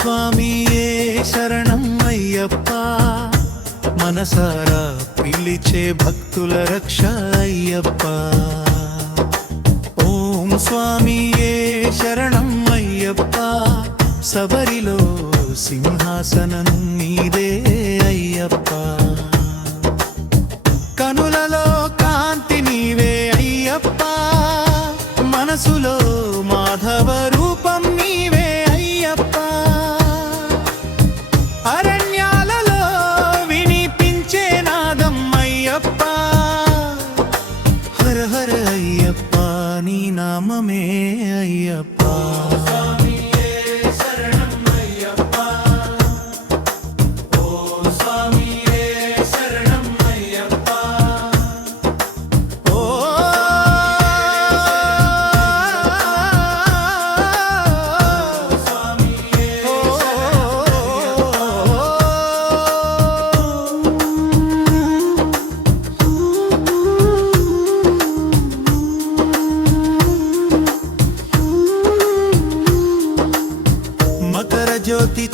స్వామియే శరణం అయ్యప్ప. మనసారా పిలిచే భక్తుల రక్ష అయ్యప్ప. ஐயப்பா. మకర జ్యోతి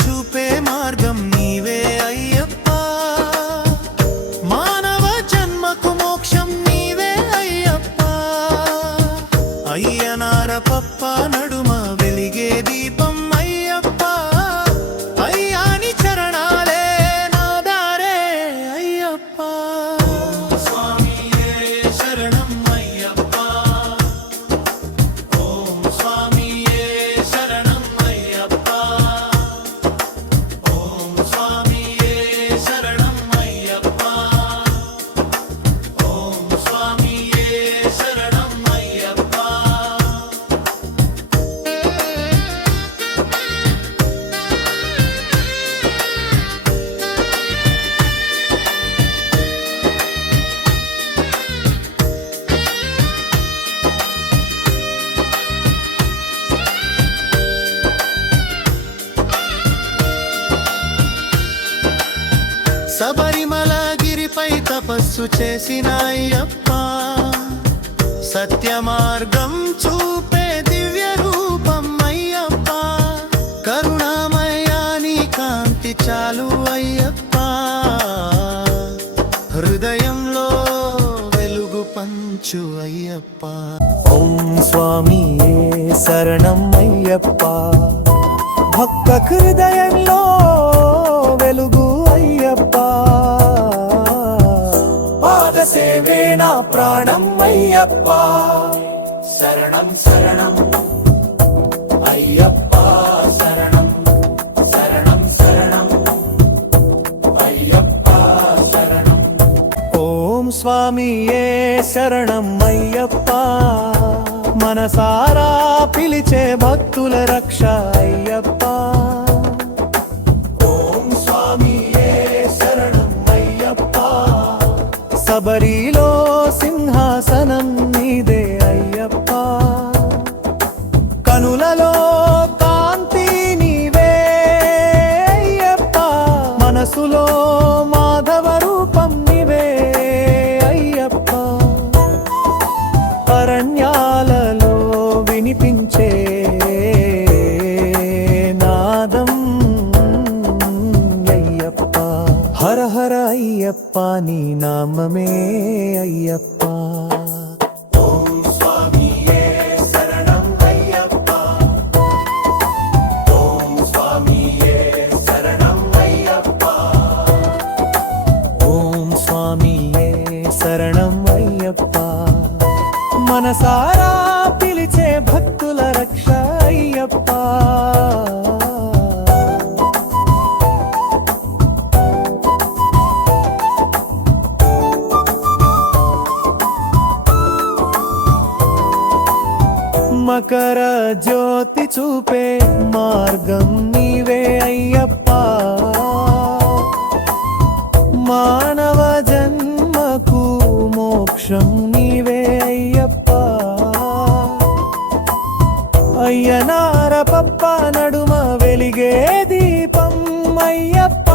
శబరిమల గిరిపై తపస్సు చేసిన అయ్యప్ప సత్య మార్గం చూపే దివ్య రూపం అయ్యప్ప. కరుణామయాని కాంతి చాలు అయ్యప్ప. హృదయంలో వెలుగు పంచు అయ్యప్ప. ఓం స్వామి శరణం అయ్యప్ప. భక్త హృదయంలో నా ప్రాణం అయ్యప్ప. శరణం శరణం. అయ్యప్ప శరణం శరణం శరణం. అయ్యప్ప శరణం. ఓం స్వామి ఏ శరణం అయ్యప్ప. మనసారా పిలిచే భక్తుల రక్ష అయ్యప్ప. శబరిలో సింహాసనం నీదే అయ్యప్ప. కనులలో కాంతి నీవే అయ్యప్ప. మనసులో సారా పిలిచే భక్తుల రక్ష అయ్యప్ప. మకర జ్యోతి చూపే మార్గం నీవే అయ్యప్ప. మానవ జన్మకు మోక్షం అయ్యప్ప